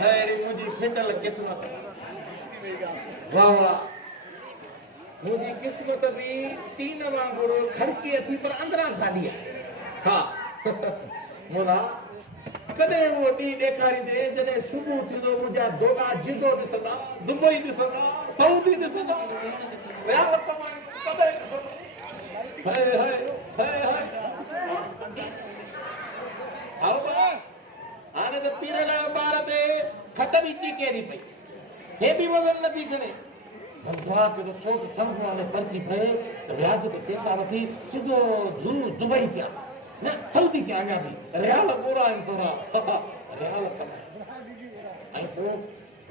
हैरी मुझी फिटल किस्मत वाह वाह मुझी किस्मत भी तीन वांगुरु खड़की थी पर अंदरा खाली है हाँ मोला कदे वो डी देखारी दे जने सुबह थी तो मुझा दोगा जिदो दिसदा दुबई दिसदा सऊदी दिसदा यार तमाम कदे हाय हाय हाय हाय आओ आने तो पीने ना भारत खत्म ही केरी पई हे भी वजन नथी गणे बस दुआ के तो सोच समझ वाले पर्ची पे तो ब्याज के पैसा वठी सुबह दुबई क्या ना सऊदी क्या आया भी रियाल पूरा इन पूरा रियाल कम आई तो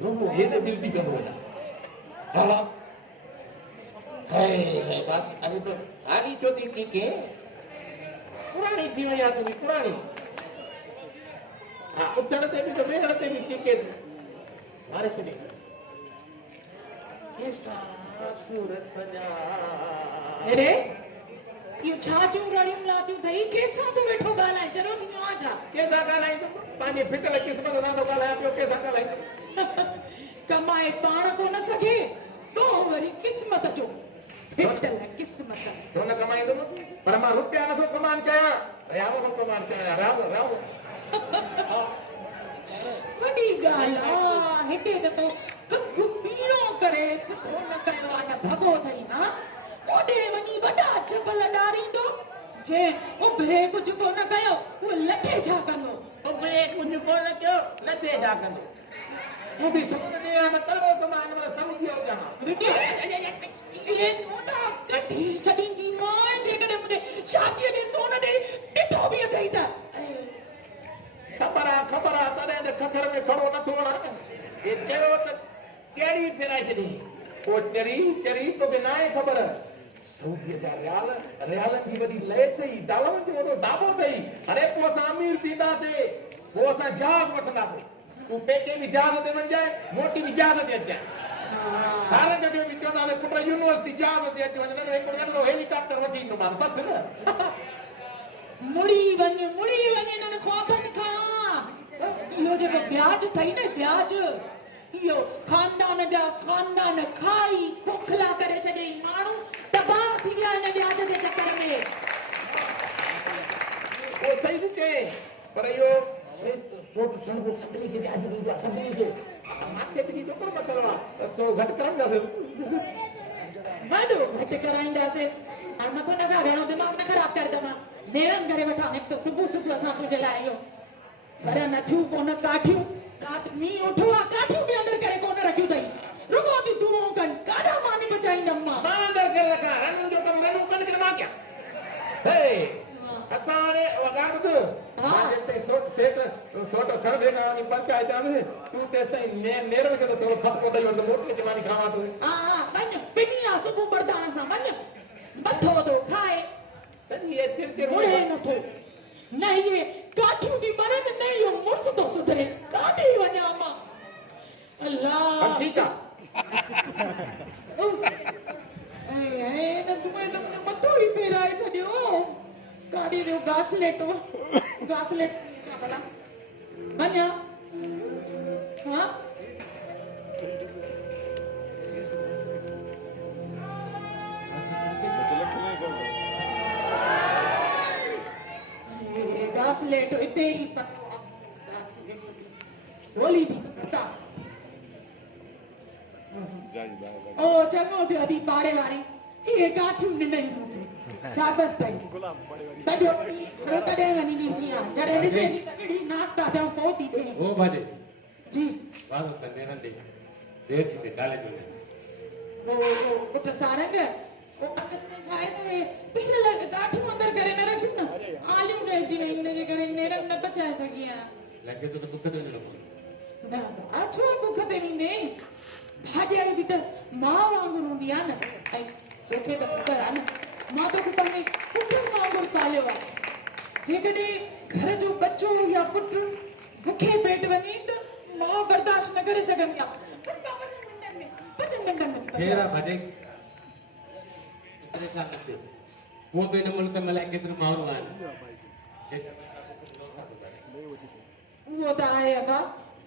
रुको ये तो बिल भी कम हो जा बाबा है बात अभी तो आगी चोटी की के पुरानी थी वया तुम्ही पुरानी हाँ उतरते भी तो वेहते भी के मारे से देख कैसा सूरज सजा अरे ये छाचू रड़ियूं लादियूं भई कैसा तो वेठो गालाए चलो नी आ जा कैसा गालाए तो पानी फिकल किस्मत ना तो गालाए पियो कैसा गालाए कमाए पाण को न सके तो वरी किस्मत जो फिटल किस्मत तो न कमाई तो पर मां रुपया न तो कमान कया राव तो कमान कया राव वडी गाला हिते तो कखु पीरो करे सुठो न कयो आ न भगो थई ना ओडे वनी वडा चकल डारींदो जे उभरे कुछ को न कयो वो लठे छा कंदो उभरे कुछ को न कयो लठे छा कंदो वो भी समझ में आ न करो कमान वाला समझ हो जाना ये नोटा कठी छडींदी मां जे करे मुझे शादी दे सोन दे टिठो भी अथई ता खबरा तने ने खखर में खड़ो न थो ना ये चयो त केड़ी फेराई छडी ओ चरी तो के नाए खबर सऊदी जा रियाल की वडी ले थई दालम जो वो दाबो थई अरे पोसा अमीर थींदा से पोसा जहाज वठंदा से तू पेके भी जहाज ते वन जाए मोटी भी जहाज ते अचे सारे जगह भी चोदा ने पुट यूनिवर्सिटी जहाज ते अचे वन एक नंढो हेलीकॉप्टर वठी न मार बस न मुड़ी वने न ख्वाबन खा यो जो ब्याज थई ने ब्याज यो खानदान खाई खोखला करे छडे मानू तबाह थी गया ने ब्याज के चक्कर में वो सही थी पर यो सोट संग सकली के ब्याज दी सकली के माथे भी तो कोन मसलो तो घट करांदा से माडो घट करांदा से और मथो न घणो दिमाग न खराब कर दमा नेरन करे वठा एक तो सुबह असा तुझे लायो पर न थू कोन काठियो रात मी उठो काठियो के अंदर करे कोन रखियो तई रुको तू दुओ कन काडा माने बचाईंदम मां अंदर कर लगा रन जो कम रन कन के ना क्या हे असारे वगाम दो हां जते सोट सड़ देगा नी पंचायत आवे तू तेसे नेर में के तो थोड़ो फटको दई और मोटी जवानी खावा तू हां बन पिनिया सुबह बरदाना सा बन मथो तो खाए सही ये तिर मुझे न थो नहीं ये काठियों की मरन नहीं यो मुर्स तो सुधरे काटे वना मां अल्लाह ठीक है ए न तुमे तो मन मथो ही पेराए छडियो काडी दो गासलेट क्या भला बन्या हां गासलेट इते ही रोली दी पता ओ चंगो थियो दी पाड़े वाली ये काठियूं न नहीं शाबाश ताई सॼो ॾींहुं कॾहिं वञी ॾींदी आहे जॾहिं ॾिसे थी त कहिड़ी नाश्ता थियूं पहुती थे ओ बाजे जी बारो कंदे नंढे देर थी ते गाले जो वो पुट सारंग वो असल में छाए तो पील लग काठियूं अंदर करे न रखियूं न आलियूं रहिजी वयूं उनजे करे नेरन न बचाए सघी आहियां लगे तो बुख ते लॻो न अछो बुख ते वींदे भाॼाई बि त मां वांगुरु हूंदी आहे न ऐं तोखे त ख़बर आहे न मां तोखे पंहिंजे पुट वांगुरु पालियो आहे जेकॾहिं घर जो बच्चो या पुट बुखे पेट वञे त मां बर्दाश्त न करे सघंदी आहे बस 5 मिंटनि में फेरा भजे परेशान न थियो वो बि इन मुल्क में लाइ केतिरो माण्हू आहिनि वो त आहे अबा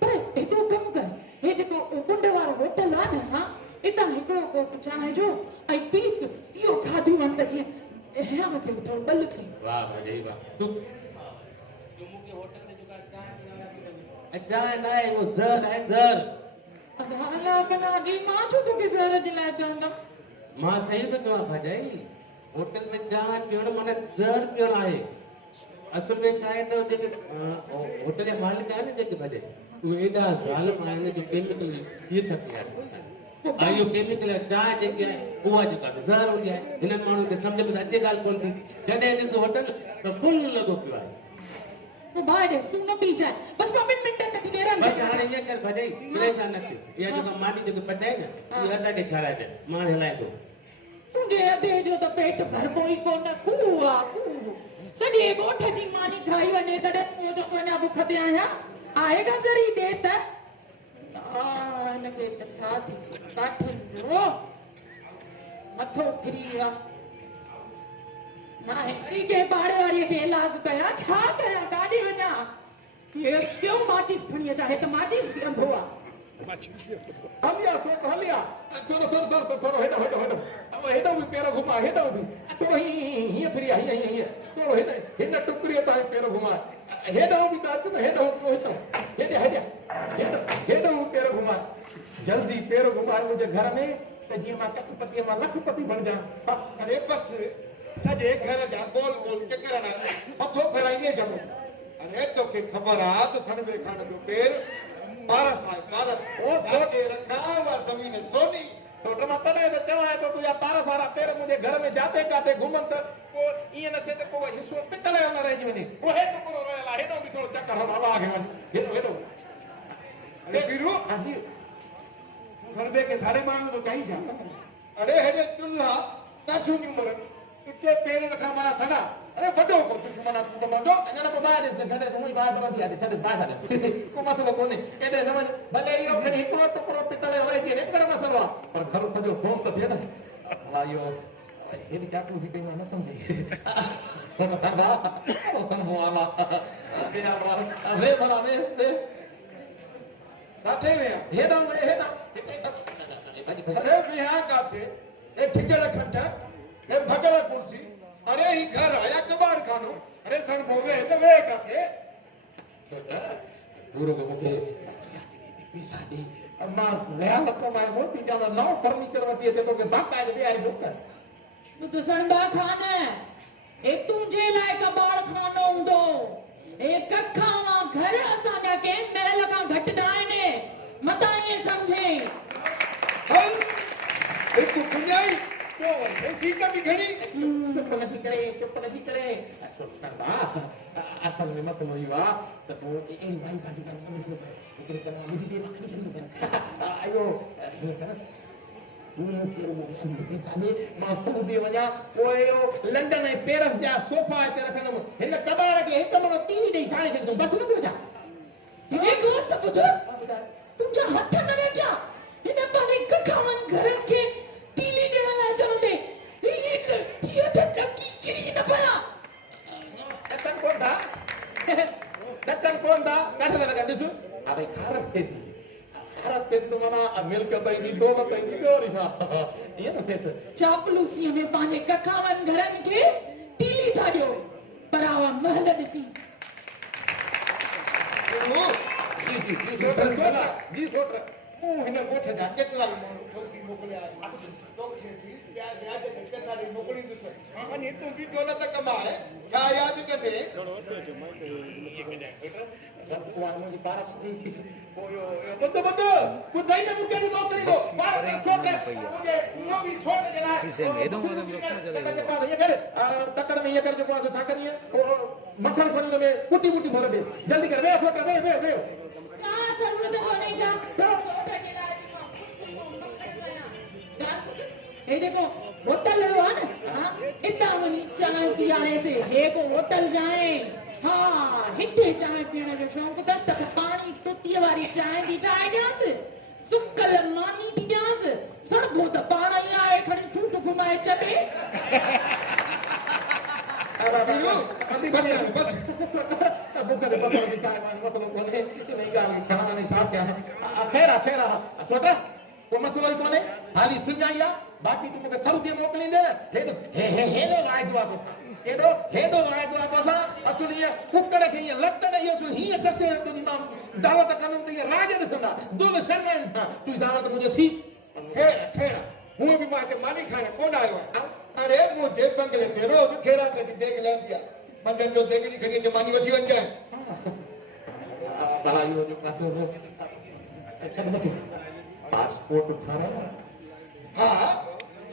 पर हिकिड़ो कमु कर हे जेको कुंड वारो होटल आहे न हा इतां हिकिड़ो कोप चांहि जो ऐं पीस इहो खाधो वञ त जीअं हिया मूंखे थोरो बल थिए वाह भाॼई वाह तूं मूंखे होटल ते जेका चांहि न आहे वो ज़हर आहे ज़हर अला कना जी मां छो तोखे ज़हर जे लाइ चवंदा मां सही थो चवां भाॼई होटल में चांहि पीअण माना ज़हर पीअण आहे असल में छा आहे त जेके होटल जा मालिक आहिनि जेके भाॼई उहे एॾा ज़ालिम आहिनि जो केमिकल थी थकी आहे ऐं इहो केमिकल चांहि जेकी आहे उहा जेका ज़हर हूंदी आहे हिननि माण्हुनि खे सम्झ में अचे ॻाल्हि कोन थी जॾहिं ॾिस होटल त फुल लॻो पियो आहे वो बाहर तू न पी जाए बस 2 मिनट तक डेरन बस हाणे ईअं कर भाॼई परेशान न थी इहा जेका माटी जेके पचाए न इहा अदा खे खाराए दे मां हलाए थो तुंहिंजे अधे जो त पेट भरबो ई कोन कूआ सॼे ॻोठ जी मानी खाई वञे तॾहिं मूं जो अञा बुख ते आहियां आहे गज़री ॾे त हिनखे त छा थी काठियुनि जो मथो फिरी वियो आहे मां हिकिड़ी कंहिं पाड़े वारीअ खे इलाज कया छा कयां काॾे वञा हे ॿियो माचिस खणी अचां हे त माचिस पीअंदो आहे हलिया सोट हलिया थोरो हेॾो बि पेर घुमा हेॾो बि थोरो हीअं फिरी हीअं थोरो हिन टुकड़ीअ ताईं पेर घुमा हेॾो बि त अचु न हेॾो पेर घुमा जल्दी पेर घुमाए मुंहिंजे घर में त जीअं मां कटपतीअ मां लखपति बणिजां अरे बसि सॼे घर जा गोल गोल चकर मथो फेराईंदे ॼमो अरे तोखे ख़बर आहे त थनवे खान जो पेर पारस आहे पारस ओ सोटे रखा हुआ ज़मीन सोनी सोट मां तॾहिं त चवां त तुंहिंजा पारस वारा पेर मुंहिंजे घर में जाते काथे घुमनि त पोइ ईअं न थिए त को हिसो पितल जो न रहिजी वञे पोइ हेॾो थोरो रहियल आहे हेॾो बि थोरो चकर हवा खे वञ हेॾो अरे वीरू थनवे खे साढ़े माण्हू जो कहीं छा अरे हेॾे चुल्हा काठियूं जूं उमिरि किथे पेर रखा माना थड़ा अरे वॾो को दुश्मन तूं त मज़ो अञा न पोइ ॿाहिरि ॾिस घर ते मुंहिंजी ॿाहिरि बरंदी आहे छॾ ॿाहिरि को मसइलो कोन्हे एॾे न वञ भले इहो खणी हिकिड़ो टुकड़ो पितल जो रहिजी वञे हिकिड़ो मसइलो आहे पर घर सॼो सोन त थिए न भला इहो हेॾी चापलूसी कई मां न सम्झी छो त संभा अहिड़ो संभो आला वे भला वे काथे विया हेॾां अरे विया काथे हे ठिगड़ खट हे भगड़ कुर्सी अरे ही घर आया कबार खानो अरे सन बोवे तो वे काथे सोचा पूरो को मुझे पैसा दे अम्मा ज़्यादा तो मैं मोटी जाना नौ फर्नीचर वठी ते तो के बापा के बिहारी दुकान तू संडा खाना ए तुझे लाए कबाड़ खानो हूंदो ए कखावा घर असा जा के महल का घट दाने मता ये समझे हल एक तो कुन्याई तो ऐसी का भी घड़ी चुप नहीं करे संडा असल में मत मोयुआ तो ए भाई बाजी का इकरे करना मुझे दे मखनी शुरू आयो ये कर मां सूदी वञा पोइ इहो लंडन ऐं पेरिस जा सोफा हिते रखंदुमि हिन कबाड़ खे हिकु मनो टीवी ॾेई ठाहे छॾींदुमि बसि न पियो छा हिने ॻोठ त ॿुध तुंहिंजा हथ न वेठा हिन पंहिंजे कखावनि घरनि खे तीली ॾियण लाइ चवंदे हीअ त टकी किरी न पिया ॾकनि कोन था कढ लॻा ॾिस हा भई खारस थिए थी खारस थिए थी माना मिल्क पईंदी दोल पईंदी ॿियो वरी छा ईअं न थिए त चापलूसीअ में पंहिंजे कखावनि घरनि खे तीली था ॾियो पर आवा महल ॾिसी जी सोट मूं हिन ॻोठ जा केतिरा माण्हू छोकिरी मोकिलिया तोखे बि व्याज ते पैसा ॾेई मोकिलींदुसि वञी तूं बि पियो न त कमाए छा यादि कजे मुंहिंजी पारस ॿुधाई न मूंखे नौकिरी ॾो तकड़ में ईअं कर जेको आहे छा करीं मखण खणी हुन में कुटी कुटी भर ॾे जल्दी कर वे सोट वे वे वे हे देखो होटल है ना इतना वनी चाय पियारे से हे को होटल जाए हाँ हिते चाय पीने जो शौक दस तक पानी तुत्ती वाली चाय दी ठाए ॾियांस सुकल मानी दी ॾियांस सड़बो त पाण ई आए खणी ठूठ घुमाए चबे अभी बढ़िया बस बुक दे पता नहीं क्या है मतलब कोने नहीं गाल खाना नहीं साथ क्या है फेरा छोटा को मसलो कोने हाली सुनाया बाकी तुम के सरू के मोकली दे हेडो राइट वापस हेडो राइट वापस असुलिए कुकर के ये लगता नहीं ये सु ही कैसे तो इमाम दावत कानून ते राज दसंदा दो शर्मा इंसान तू दावत मुझे थी खेरा हूं भी मां के मानी खाने कोन आयो अरे मुझे बंगले पे रोज खेरा कभी देख ले दिया मंगन जो देख ली खड़ी के मानी वठी वन जाए भला यो जो पासो हो खदमत पासपोर्ट उठारा हां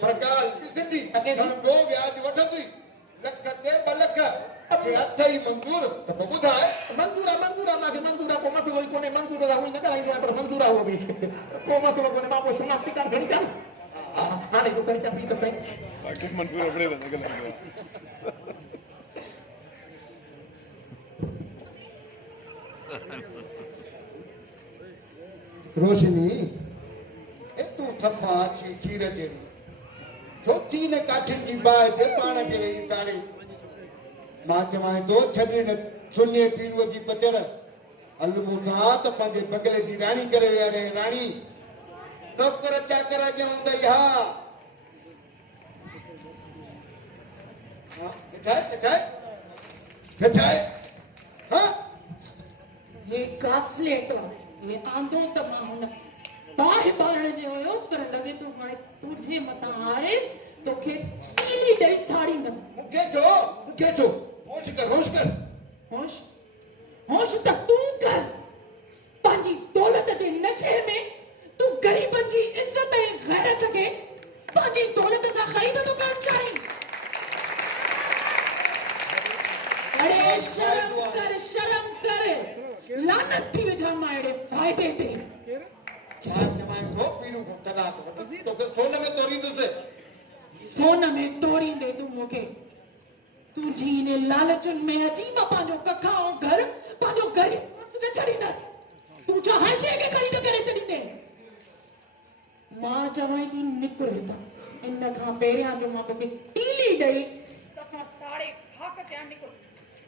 प्रकार की सिद्धि हम दो व्याज वठंदी लख ते बलख अब अथई मंजूर तो बुधाए मंजूरा माके मंजूरा को मसलो कोने मंजूरा हुई न कराई पर मंजूरा हो भी को मसलो कोने बापो सुनास्ती कर घड़ी चल हाने को करी चाबी तो सही बाकी मंजूर अपने लग गया रोशनी ए तू थप्पा छी खीर तेरी छोटी ने काठिन की बाय ते पाण के रही सारे मां चवाए दो छडी ने सुने पीरव जी पचर अलमो का तो पंजे बगले दी रानी करे रे रानी नौकर चाकर जाऊंगा यहां कचाए हाँ ये कासलेट ये आंदो तमाम बाहे बारण जे होयो पर लगे तो हाणे तुझे मता आए तो के टीली डई साड़ी में मुके जो होश कर होश तक तू कर पंजी दौलत जे नशे में तू गरीबन जी इज्जत ऐं गैरत के पंजी दौलत सा खरीद तो कर चाहे अरे शर्म कर लानत थी विझा मारे फायदे थे मां चवाए तो पीरू को तलाक तो फिर सोन में तोरी तुसे सोन में तोरी दे तू मुके तू जी ने लालचन में अची मां पांजो कखाओ घर पांजो घर सुते चढ़ी न तू चाहे छे के खरीद करे छड़ी दे मां चवाई थी निकरेता इन खां पहिरियां जो मां तोखे टीली ॾेई सफा साड़े खाक त्या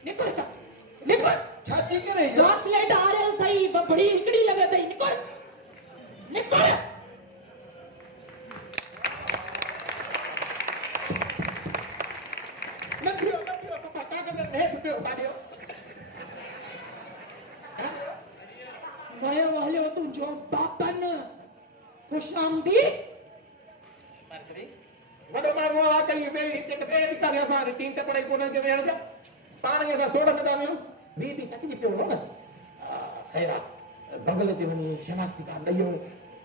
निकरता निकर छाती करे घास लेट आ रहे थई बड़ी हिकड़ी लगे थई निकर नथियो सफा कागज में हेठ पियो काढियो वयो हलियो तुंहिंजो बापन खुशामदी वॾो माण्हू आ कई ॿेड़ी हिते ॿे बि करे असां तीन टपड़े कोन जे वेहण जा पाण ई असां सोड़ में था वियूं ॿी बि तकलीफ़ पियो हो न ख़ैर बंगले ते वञी शनाख्ती कार्ड ॾेई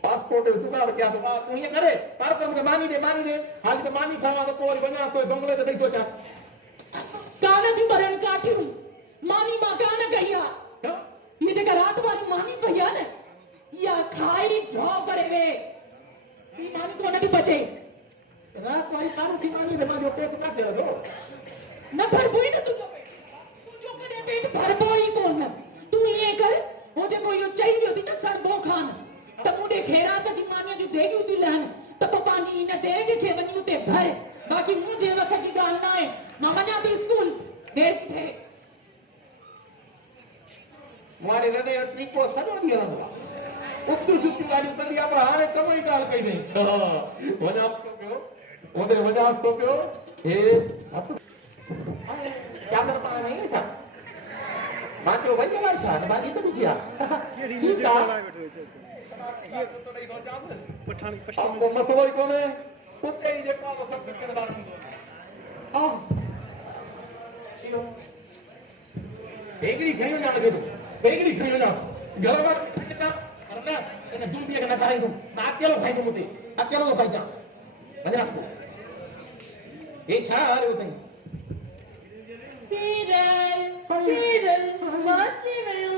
पासपोर्ट जो जुगाड़ कया तो तूं हीअं करे पार कर मूंखे मानी दे हाली त मानी खावां त पोइ वरी वञा तो बंगले ते ॾेई थो अचां कान थियूं भरण काठियूं मानी मां कान कई आहे ये जेका रात वाली मानी पई आहे न या खाई ड्रॉ करे वे बी मानी कोन थी बचे रात वाली तारू की मानी दे मांजो पेट काटे रहो न भरबो ई न तुंहिंजो कॾहिं पेट भरबो ई कोन तूं ईअं कर हो जेको इहो चई वियो थी न सरबो खान त मूं ॾे ख़ैरात जी मानीअ जूं देगियूं थी लहनि त पोइ पंहिंजी हिन देग खे वञी उते भर बाक़ी मूं जे वस जी ॻाल्हि न आहे मां वञा थी स्कूल देर थिए मारे रने ट्रीको सॼो ॾींहुं रहंदो आहे उक्तियूं सुठियूं ॻाल्हियूं कंदी आहे पर हाणे कम ई ॻाल्हि कई अथई वञासि थो पियो ओॾे वञासि थो पियो हे चादर पाण नहीं छा मां चयो वई आहे छा त भाॼी त विझी आहे ठीकु आहे को मसलो ई कोन्हे उते ई जेको आहे सभु करे था हा बेगड़ी खणी वञा लॻे थो बेगड़ी खणी वञासि घर में खंड पर न इन दुंदीअ खे न खाईंदुमि मां अकेलो खाईंदुमि हुते अकेलो थो खाइजां वञासि पोइ हे छा हारियो अथई Peter, Peter, what did you